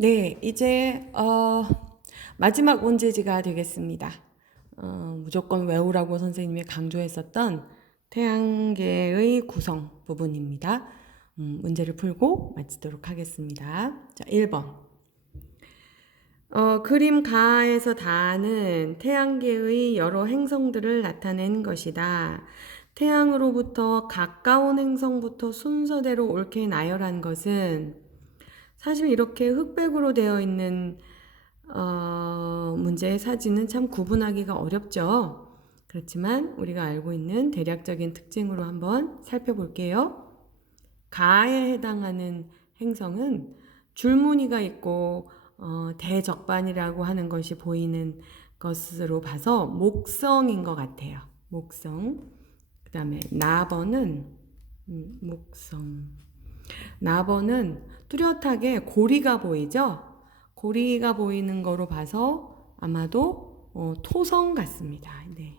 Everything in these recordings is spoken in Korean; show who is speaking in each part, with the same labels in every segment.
Speaker 1: 네, 이제 어, 마지막 문제지가 되겠습니다. 어, 무조건 외우라고 선생님이 강조했었던 태양계의 구성 부분입니다. 음, 문제를 풀고 마치도록 하겠습니다. 자, 1번. 어, 그림 가에서 다는 태양계의 여러 행성들을 나타낸 것이다. 태양으로부터 가까운 행성부터 순서대로 옳게 나열한 것은 사실 이렇게 흑백으로 되어 있는 어, 문제의 사진은 참 구분하기가 어렵죠. 그렇지만 우리가 알고 있는 대략적인 특징으로 한번 살펴볼게요. 가에 해당하는 행성은 줄무늬가 있고 어, 대적반이라고 하는 것이 보이는 것으로 봐서 목성인 것 같아요. 목성. 그 다음에 나번은 음, 목성. 나번은 뚜렷하게 고리가 보이죠? 고리가 보이는 거로 봐서 아마도 어, 토성 같습니다. 네.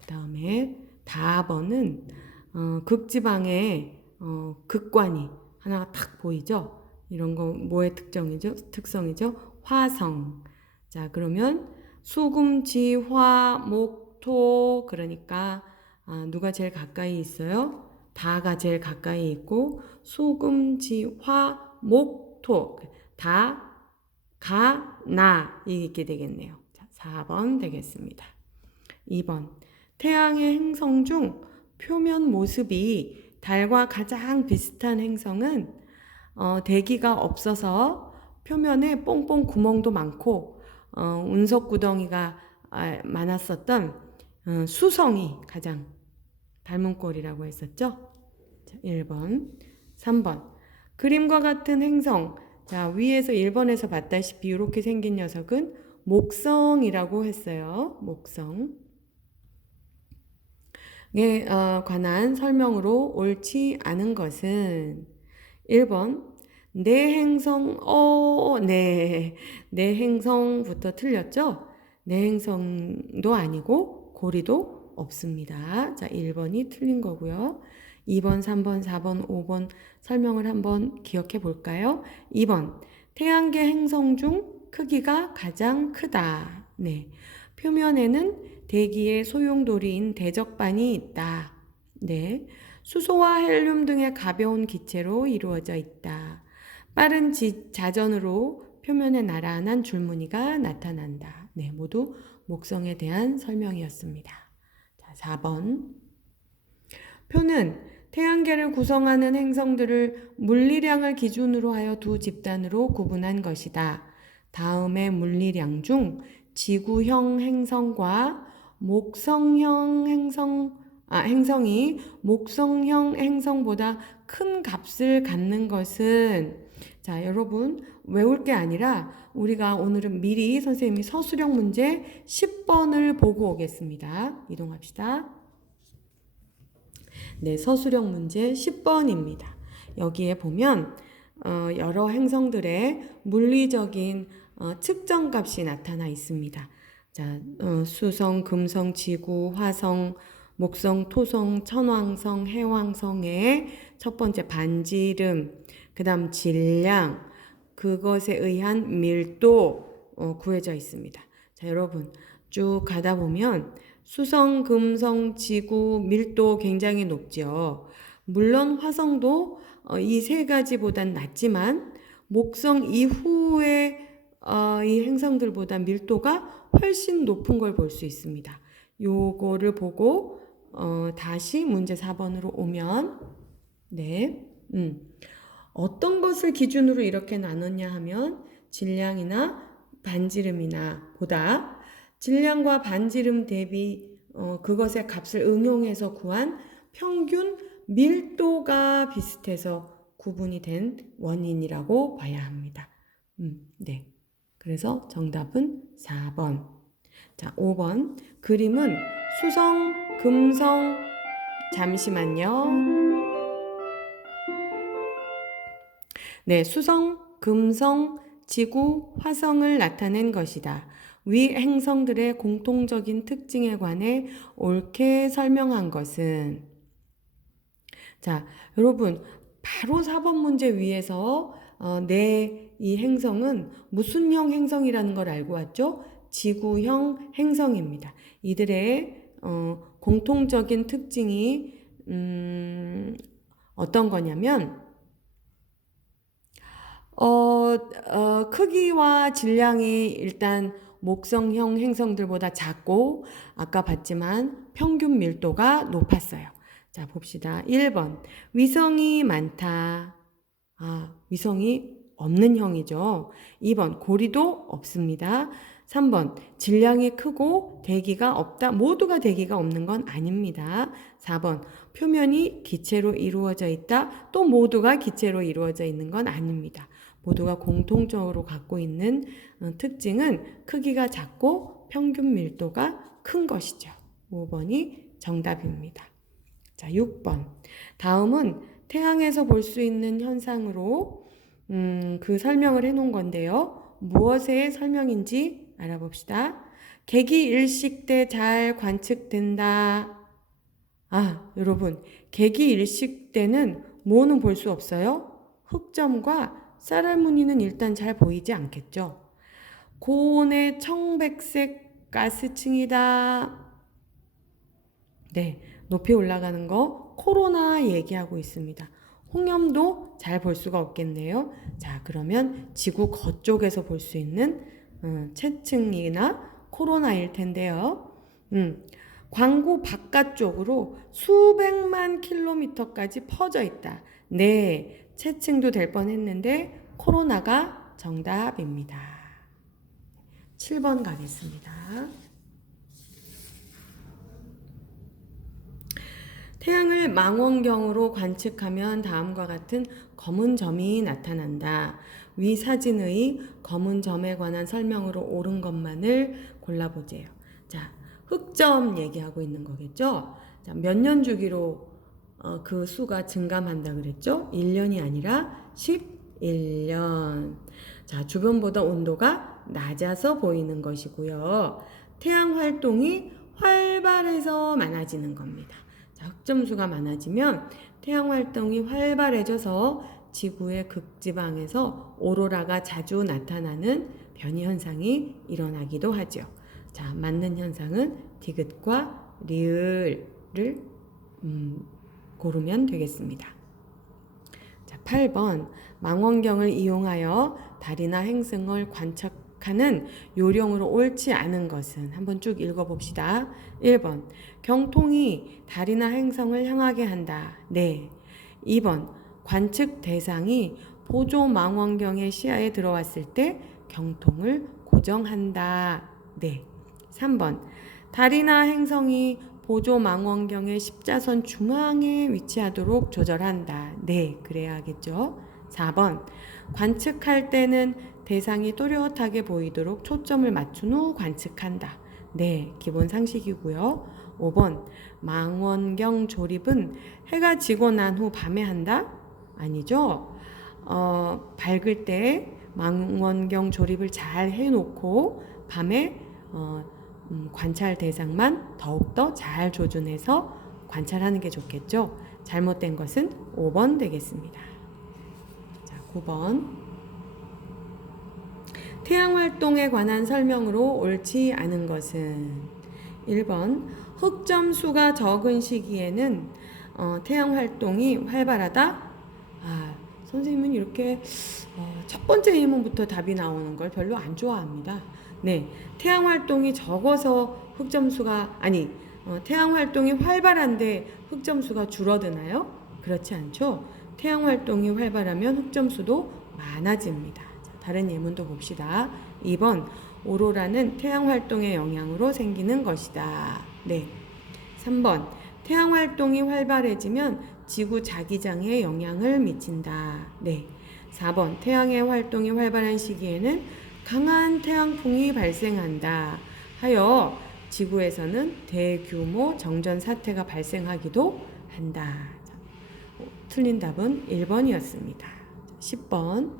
Speaker 1: 그 다음에 다번은 어, 극지방에 어, 극관이 하나가 탁 보이죠? 이런 거 뭐의 특정이죠? 특성이죠? 화성. 자, 그러면 수금 지, 화, 목, 토. 그러니까 아, 누가 제일 가까이 있어요? 다가 제일 가까이 있고 수금지, 화, 목, 토. 다, 가, 나 이렇게 되겠네요. 자, 4번 되겠습니다. 2번. 태양의 행성 중 표면 모습이 달과 가장 비슷한 행성은 어, 대기가 없어서 표면에 뽕뽕 구멍도 많고 어, 운석 구덩이가 아, 많았었던 어, 수성이 가장 닮은 꼴이라고 했었죠. 자, 1번, 3번. 그림과 같은 행성. 자, 위에서 1번에서 봤다시피 이렇게 생긴 녀석은 목성이라고 했어요. 목성. 에 어, 관한 설명으로 옳지 않은 것은 1번 내 행성 어, 네. 내 행성부터 틀렸죠? 내 행성도 아니고 고리도 없습니다. 자, 1번이 틀린 거고요. 2번, 3번, 4번, 5번 설명을 한번 기억해 볼까요? 2번. 태양계 행성 중 크기가 가장 크다. 네. 표면에는 대기의 소용돌이인 대적반이 있다. 네. 수소와 헬륨 등의 가벼운 기체로 이루어져 있다. 빠른 지, 자전으로 표면에 나란한 줄무늬가 나타난다. 네, 모두 목성에 대한 설명이었습니다. 자, 4번. 표는 태양계를 구성하는 행성들을 물리량을 기준으로 하여 두 집단으로 구분한 것이다. 다음의 물리량 중 지구형 행성과 목성형 행성 아, 행성이 목성형 행성보다 큰 값을 갖는 것은 자, 여러분 외울 게 아니라 우리가 오늘은 미리 선생님이 서술형 문제 10번을 보고 오겠습니다. 이동합시다. 네, 서술형 문제 10번입니다. 여기에 보면 어, 여러 행성들의 물리적인 어, 측정 값이 나타나 있습니다. 자, 어, 수성, 금성, 지구, 화성, 목성, 토성, 천왕성, 해왕성의 첫 번째 반지름, 그 다음 질량, 그것에 의한 밀도 어, 구해져 있습니다. 자, 여러분 쭉 가다 보면 수성, 금성, 지구 밀도 굉장히 높죠. 물론 화성도 어, 이세 가지보단 낮지만 목성 이후에 어, 이 행성들보다 밀도가 훨씬 높은 걸 볼 수 있습니다. 요거를 보고 어, 다시 문제 4번으로 오면 네, 음. 어떤 것을 기준으로 이렇게 나눴냐 하면 질량이나 반지름이나 보다 질량과 반지름 대비 어, 그것의 값을 응용해서 구한 평균 밀도가 비슷해서 구분이 된 원인이라고 봐야 합니다. 음, 네. 그래서 정답은 4번. 자, 5번. 그림은 수성, 금성, 잠시만요. 네, 수성, 금성, 지구, 화성을 나타낸 것이다. 위 행성들의 공통적인 특징에 관해 옳게 설명한 것은 자, 여러분 바로 4번 문제 위에서 어, 내이 행성은 무슨 형 행성이라는 걸 알고 왔죠? 지구형 행성입니다. 이들의 어, 공통적인 특징이 음, 어떤 거냐면 어, 어, 크기와 질량이 일단 목성형 행성들보다 작고 아까 봤지만 평균 밀도가 높았어요. 자, 봅시다. 1번. 위성이 많다. 아, 위성이 없는 형이죠. 2번. 고리도 없습니다. 3번. 질량이 크고 대기가 없다. 모두가 대기가 없는 건 아닙니다. 4번. 표면이 기체로 이루어져 있다. 또 모두가 기체로 이루어져 있는 건 아닙니다. 모두가 공통적으로 갖고 있는 어, 특징은 크기가 작고 평균 밀도가 큰 것이죠. 5번이 정답입니다. 자, 6번. 다음은 태양에서 볼 수 있는 현상으로 음, 그 설명을 해 놓은 건데요. 무엇의 설명인지 알아봅시다. 계기 일식 때 잘 관측된다. 아, 여러분. 계기 일식 때는 뭐는 볼 수 없어요? 흑점과 쌀알무늬는 일단 잘 보이지 않겠죠. 고온의 청백색 가스층이다. 네, 높이 올라가는 거 코로나 얘기하고 있습니다. 홍염도 잘 볼 수가 없겠네요. 자, 그러면 지구 거쪽에서 볼 수 있는 음, 채층이나 코로나일 텐데요. 음, 광구 바깥쪽으로 수백만 킬로미터까지 퍼져 있다. 네, 채층도 될 뻔했는데 코로나가 정답입니다. 7번 가겠습니다. 태양을 망원경으로 관측하면 다음과 같은 검은 점이 나타난다. 위 사진의 검은 점에 관한 설명으로 옳은 것만을 골라보세요. 자, 흑점 얘기하고 있는 거겠죠? 자, 몇 년 주기로 어, 그 수가 증감한다 그랬죠? 1년이 아니라 11년. 자, 주변보다 온도가 낮아서 보이는 것이고요. 태양 활동이 활발해서 많아지는 겁니다. 자, 흑점수가 많아지면 태양 활동이 활발해져서 지구의 극지방에서 오로라가 자주 나타나는 변이 현상이 일어나기도 하죠. 자, 맞는 현상은 디귿과 리을을 음, 고르면 되겠습니다. 자, 8번 망원경을 이용하여 달이나 행성을 관측하는 요령으로 옳지 않은 것은 한번 쭉 읽어봅시다. 1번 경통이 달이나 행성을 향하게 한다. 네. 2번 관측 대상이 보조 망원경의 시야에 들어왔을 때 경통을 고정한다. 네. 3번 달이나 행성이 보조 망원경의 십자선 중앙에 위치하도록 조절한다. 네, 그래야겠죠. 4번. 관측할 때는 대상이 또렷하게 보이도록 초점을 맞춘 후 관측한다. 네, 기본 상식이고요. 5번. 망원경 조립은 해가 지고 난 후 밤에 한다? 아니죠. 어, 밝을 때 망원경 조립을 잘 해놓고 밤에 어, 음, 관찰 대상만 더욱더 잘 조준해서 관찰하는 게 좋겠죠. 잘못된 것은 5번 되겠습니다. 자, 9번. 태양 활동에 관한 설명으로 옳지 않은 것은 1번 흑점 수가 적은 시기에는 어, 태양 활동이 활발하다. 아, 선생님은 이렇게 어, 첫 번째 예문부터 답이 나오는 걸 별로 안 좋아합니다. 네, 태양 활동이 적어서 흑점수가 아니 어, 태양 활동이 활발한데 흑점수가 줄어드나요? 그렇지 않죠. 태양 활동이 활발하면 흑점수도 많아집니다. 자, 다른 예문도 봅시다. 2번 오로라는 태양 활동의 영향으로 생기는 것이다. 네. 3번 태양 활동이 활발해지면 지구 자기장에 영향을 미친다. 네. 4번 태양의 활동이 활발한 시기에는 강한 태양풍이 발생한다 하여 지구에서는 대규모 정전 사태가 발생하기도 한다. 틀린 답은 1번이었습니다. 10번.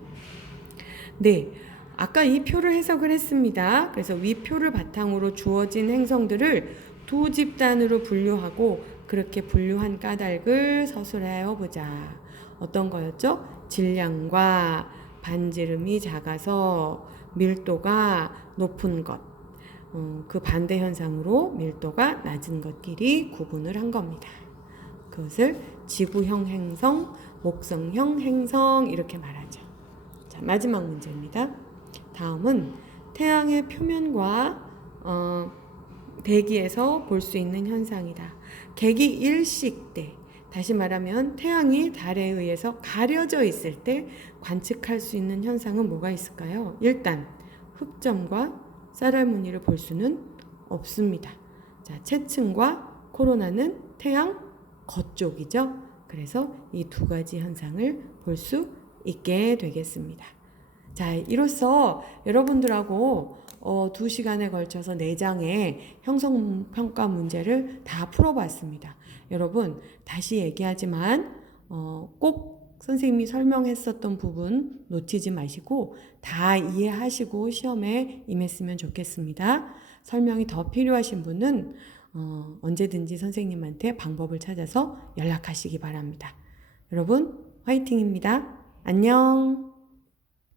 Speaker 1: 네. 아까 이 표를 해석을 했습니다. 그래서 위 표를 바탕으로 주어진 행성들을 두 집단으로 분류하고 그렇게 분류한 까닭을 서술하여 보자. 어떤 거였죠? 질량과 반지름이 작아서 밀도가 높은 것. 어, 그 반대 현상으로 밀도가 낮은 것끼리 구분을 한 겁니다. 그것을 지구형 행성, 목성형 행성 이렇게 말하죠. 자, 마지막 문제입니다. 다음은 태양의 표면과 어, 대기에서 볼 수 있는 현상이다. 개기 일식 때, 다시 말하면 태양이 달에 의해서 가려져 있을 때 관측할 수 있는 현상은 뭐가 있을까요? 일단 흑점과 쌀알무늬를 볼 수는 없습니다. 자, 채층과 코로나는 태양 겉쪽이죠. 그래서 이 두 가지 현상을 볼 수 있게 되겠습니다. 자, 이로써 여러분들하고 어, 두 시간에 걸쳐서 네 장의 형성평가 문제를 다 풀어봤습니다. 여러분, 다시 얘기하지만, 어, 꼭 선생님이 설명했었던 부분 놓치지 마시고 다 이해하시고 시험에 임했으면 좋겠습니다. 설명이 더 필요하신 분은 어, 언제든지 선생님한테 방법을 찾아서 연락하시기 바랍니다. 여러분, 화이팅입니다. 안녕!